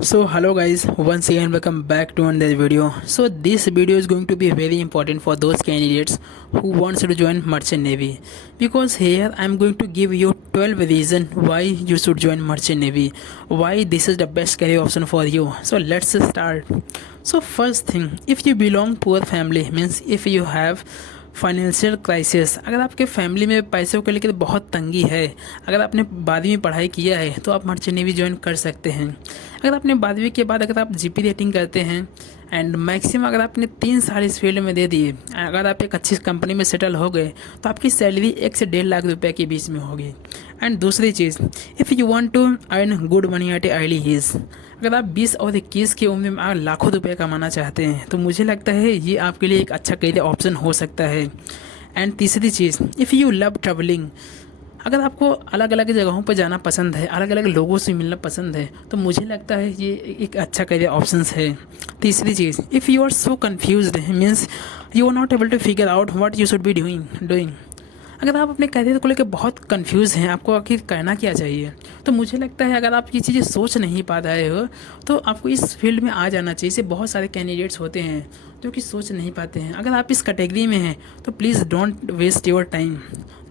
So hello guys, once again welcome back to another video. So this video is going to be very important for those candidates who wants to join Merchant Navy, because here I am going to give you 12 reasons why you should join Merchant Navy, why this is the best career option for you. So let's start. So first thing, if you belong poor family, means if you have financial crisis, अगर आपके family में पैसों को लेकर बहुत तंगी है, अगर आपने 12वीं पढ़ाई किया है तो आप मर्चेंट नेवी ज्वाइन कर सकते हैं। अगर आपने 12वीं के बाद अगर आप जीपी रेटिंग करते हैं एंड मैक्सिमम अगर आपने 3 साल इस फील्ड में दे दिए, अगर आप एक अच्छी कंपनी में सेटल हो गए तो आपकी सैलरी 1 से 1.5 लाख रुपए के बीच में होगी। एंड दूसरी चीज़, if you want to earn good money at a early age, अगर आप 20 और 21 की उम्र में आप लाखों रुपए कमाना चाहते हैं तो मुझे लगता है ये आपके लिए एक अच्छा करियर ऑप्शन हो सकता है। एंड तीसरी चीज़, इफ़ यू लव ट्रैवलिंग, अगर आपको अलग अलग जगहों पर जाना पसंद है, अलग अलग लोगों से मिलना पसंद है तो मुझे लगता है ये एक अच्छा करियर ऑप्शंस है। तीसरी चीज़, if you are so confused, means you are not able to figure out what you should be doing, अगर आप अपने करियर को लेकर बहुत कंफ्यूज हैं, आपको आखिर करना क्या चाहिए, तो मुझे लगता है अगर आप ये चीज़ें सोच नहीं पा रहे हो तो आपको इस फील्ड में आ जाना चाहिए। इसे बहुत सारे कैंडिडेट्स होते हैं जो कि सोच नहीं पाते हैं। अगर आप इस कैटेगरी में हैं तो please don't waste your time,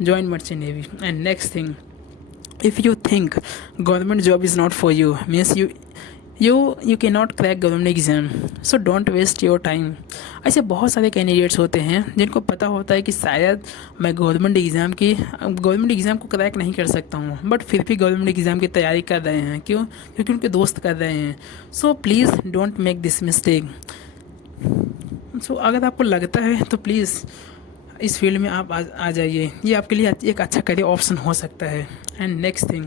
join merchant navy. And next thing, if you think government job is not for you, means you can not crack government exam, so don't waste your time. ऐसे बहुत सारे candidates होते हैं जिनको पता होता है कि शायद मैं गवर्नमेंट एग्ज़ाम को क्रैक नहीं कर सकता हूँ, बट फिर भी गवर्नमेंट एग्ज़ाम की तैयारी कर रहे हैं। क्यों? क्योंकि उनके दोस्त कर रहे हैं। So please don't make this mistake. So अगर आपको लगता है तो प्लीज़ इस फील्ड में आप आ जाइए, ये आपके लिए एक अच्छा करियर ऑप्शन हो सकता है। And next thing,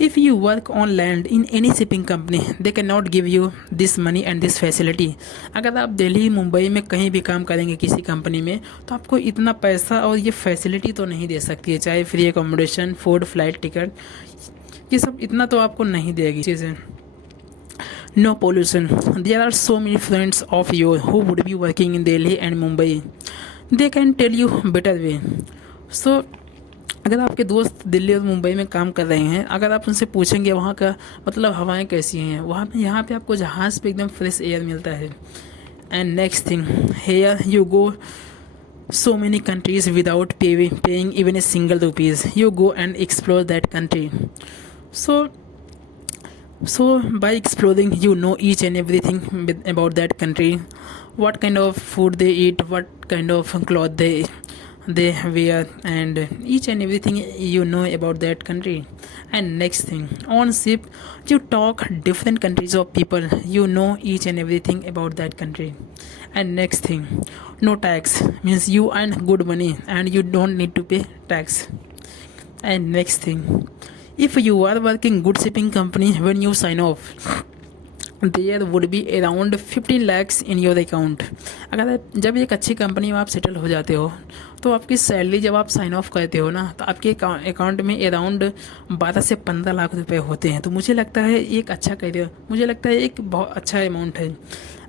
if you work on land in any shipping company they can not give you this money and this facility, अगर आप दिल्ली मुंबई में कहीं भी काम करेंगे किसी कंपनी में तो आपको इतना पैसा और ये फैसिलिटी तो नहीं दे सकती है, चाहे free accommodation, food, flight ticket, ये सब इतना तो आपको नहीं देगी चीज़ें। No pollution, there are so many friends of your who would be working in Delhi and Mumbai, they can tell you better way. So अगर आपके दोस्त दिल्ली और मुंबई में काम कर रहे हैं, अगर आप उनसे पूछेंगे वहाँ का मतलब हवाएं कैसी हैं, वहाँ पे यहाँ पे आपको जहाज़ पे एकदम फ्रेश एयर मिलता है। And next thing, here you go so many countries without paying even a single rupees, you go and explore that country. So by exploring you know each and everything about that country, what kind of food they eat, what kind of cloth they wear, and each and everything you know about that country. And next thing, on ship you talk different countries of people, you know each and everything about that country. And next thing, no tax, means you earn good money and you don't need to pay tax. And next thing, if you are working good shipping company, when you sign off there would be around 15 lakhs in your account, अगर जब एक अच्छी company में आप settle हो जाते हो तो आपकी सैलरी जब आप साइन ऑफ करते हो ना तो आपके अकाउंट में अराउंड 12 से 15 लाख रुपए होते हैं। तो मुझे लगता है एक अच्छा करियर, मुझे लगता है एक बहुत अच्छा अमाउंट है।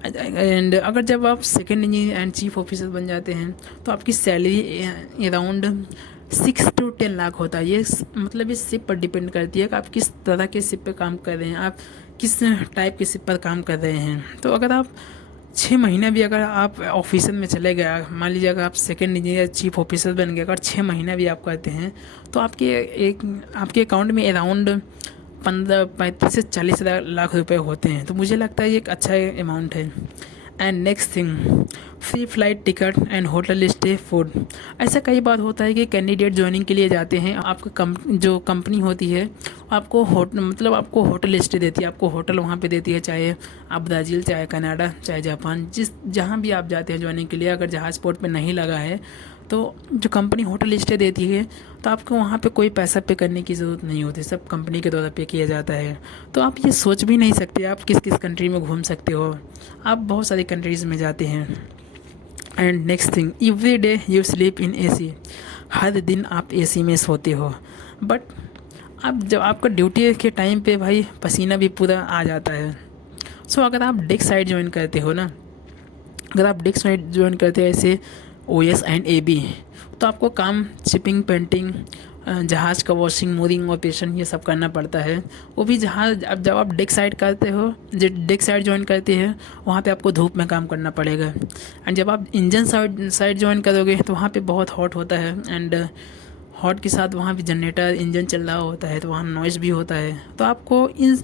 एंड अगर जब आप second engineer and chief officer बन जाते हैं तो आपकी सैलरी अराउंड 6 to 10 लाख होता है। ये मतलब इस शिप पर डिपेंड करती है कि आप किस तरह के शिप पे काम कर रहे हैं, आप किस टाइप के शिप पर काम कर रहे हैं। तो अगर आप 6 महीना भी अगर आप ऑफिसर में चले गए, मान लीजिए अगर आप सेकंड इंजीनियर चीफ ऑफिसर बन गए, अगर 6 महीना भी आप करते हैं तो आपके अकाउंट में अराउंड 35 से 40 लाख रुपए होते हैं। तो मुझे लगता है ये एक अच्छा अमाउंट है। And next thing, free flight ticket and hotel stay, food. ऐसा कई बार होता है कि कैंडिडेट ज्वाइनिंग के लिए जाते हैं, आपका जो कंपनी होती है आपको आपको होटल स्टे देती है, आपको होटल वहाँ पे देती है, चाहे आप ब्राज़ील, चाहे कनाडा, चाहे जापान, जहाँ भी आप जाते हैं ज्वाइनिंग के लिए, अगर जहाज़ पोर्ट पे नहीं लगा है तो जो कंपनी होटल स्टे देती है तो आपको वहाँ पे कोई पैसा पे करने की ज़रूरत नहीं होती, सब कंपनी के द्वारा पे किया जाता है। तो आप ये सोच भी नहीं सकते आप किस किस कंट्री में घूम सकते हो, आप बहुत सारी कंट्रीज़ में जाते हैं। And next thing, every day you sleep in AC, हर दिन आप एसी में सोते हो, बट आप जब आपका ड्यूटी के टाइम पे भाई पसीना भी पूरा आ जाता है। सो अगर आप डेस्क साइड ज्वाइन करते हो ना, अगर आप डेस्क साइड ज्वाइन करते हैं ऐसे OS एंड AB, तो आपको काम शिपिंग, पेंटिंग, जहाज़ का वॉशिंग मूविंग ऑपरेशन ये सब करना पड़ता है। वो भी जहाज़ अब जब आप डेक साइड करते हो, जब डेक साइड ज्वाइन करते हैं वहाँ पे आपको धूप में काम करना पड़ेगा। एंड जब आप इंजन साइड साइड ज्वाइन करोगे तो वहाँ पे बहुत हॉट होता है। एंड हॉट के साथ वहाँ भी जनरेटर इंजन चल रहा होता है तो वहाँ नॉइज़ भी होता है। तो आपको इन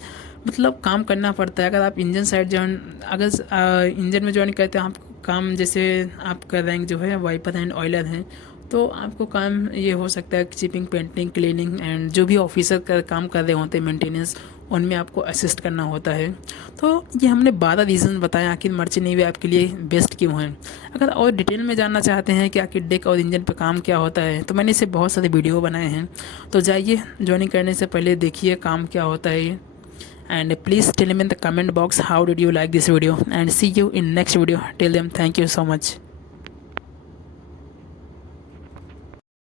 मतलब काम करना पड़ता है। अगर आप इंजन साइड ज्वाइन अगर इंजन में ज्वाइन करते हैं आप काम, जैसे आपका रैंक जो है वाइपर एंड ऑयलर है, तो आपको काम ये हो सकता है चिपिंग, पेंटिंग, क्लीनिंग एंड जो भी ऑफिसर का काम कर रहे होते हैं मेंटेनेंस, उनमें आपको असिस्ट करना होता है। तो ये हमने 12 रीज़न बताए आखिर मर्चेंट नेवी आपके लिए बेस्ट क्यों है। अगर और डिटेल में जानना चाहते हैं कि आखिर डेक और इंजन पर काम क्या होता है तो मैंने इसे बहुत सारे वीडियो बनाए हैं, तो जाइए ज्वाइनिंग करने से पहले देखिए काम क्या होता है ये। And please tell me in the comment box how did you like this video, and see you in next video. Till then, thank you so much.